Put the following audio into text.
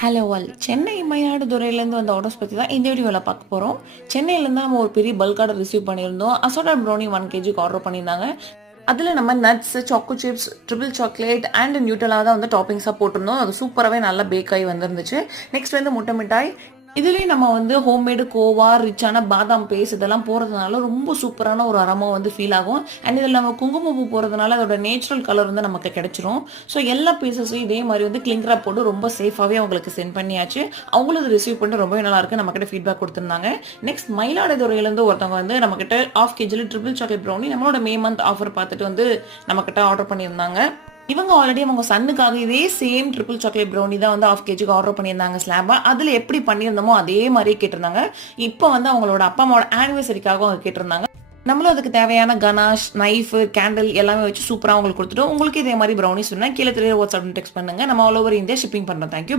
Hello all, Chennai மயிலாடுதுறையிலேருந்து வந்த orders பற்றி தான் இந்த வீடியோவில் பார்க்க போகிறோம். சென்னையிலேருந்து நம்ம ஒரு பெரிய பல்க் ஆர்டர் ரிசீவ் பண்ணியிருந்தோம். அசோட்டா ப்ரௌனி 1 kg ஆர்டர் பண்ணியிருந்தாங்க. அதில் நம்ம nuts, choco chips, triple chocolate and Nutella தான் வந்து டாப்பிங்ஸாக போட்டிருந்தோம். அது சூப்பராகவே நல்லா பேக் ஆகி வந்துருந்துச்சு. நெக்ஸ்ட் வந்து முட்டை மிட்டாய். இதுலேயும் நம்ம வந்து ஹோம்மேடு கோவா, ரிச்சான பாதாம் பேஸ்ட் இதெல்லாம் போகிறதுனால ரொம்ப சூப்பரான ஒரு அரோமா வந்து ஃபீல் ஆகும். அண்ட் இதில் நம்ம குங்குமப்பூ போகிறதுனால அதோட நேச்சுரல் கலர் வந்து நமக்கு கிடைச்சிரும். ஸோ எல்லா பீசஸையும் இதே மாதிரி வந்து கிளிங்ரா போட்டு ரொம்ப சேஃபாகவே அவங்களுக்கு சென்ட் பண்ணியாச்சு. அவங்களும் அதை ரிசீவ் பண்ணிட்டு ரொம்பவே நல்லா இருக்கு, நம்மக்கிட்ட ஃபீட்பேக் கொடுத்துருந்தாங்க. நெக்ஸ்ட் மயிலாடுதுறையிலேருந்து ஒருத்தவங்க வந்து நம்மக்கிட்ட ½ kg ட்ரிபிள் சாக்லேட் ப்ரௌனி நம்மளோட மே மந்த் ஆஃபர் பார்த்துட்டு வந்து நம்மக்கிட்ட ஆர்டர் பண்ணியிருந்தாங்க. இவங்க ஆல்ரெடி அவங்க சன்னுக்காக இதே சேம் ட்ரிபிள் சாக்லேட் ப்ரௌனி தான் வந்து ½ kg ஆர்டர் பண்ணியிருந்தாங்க ஸ்லாபா. அதில் எப்படி பண்ணியிருந்தோமோ அதே மாதிரியே கேட்டிருந்தாங்க. இப்போ வந்து அவங்களோட அப்பா அம்மாவோட ஆனிவர்சரிக்காக அவங்க கேட்டிருந்தாங்க. நம்மளும் அதுக்கு தேவையான கனாஷ், நைஃப், கேண்டில் எல்லாமே வச்சு சூப்பராக அவங்களுக்கு கொடுத்துட்டோம். உங்களுக்கு இதே மாதிரி ப்ரௌனிஸ் வேணா கீழே தெரிய வாட்ஸ்அப் டெக்ஸ்ட் பண்ணுங்க. நம்ம ஆல் ஓவர் இந்தியா ஷிப்பிங் பண்ணுறோம். தேங்க்யூ.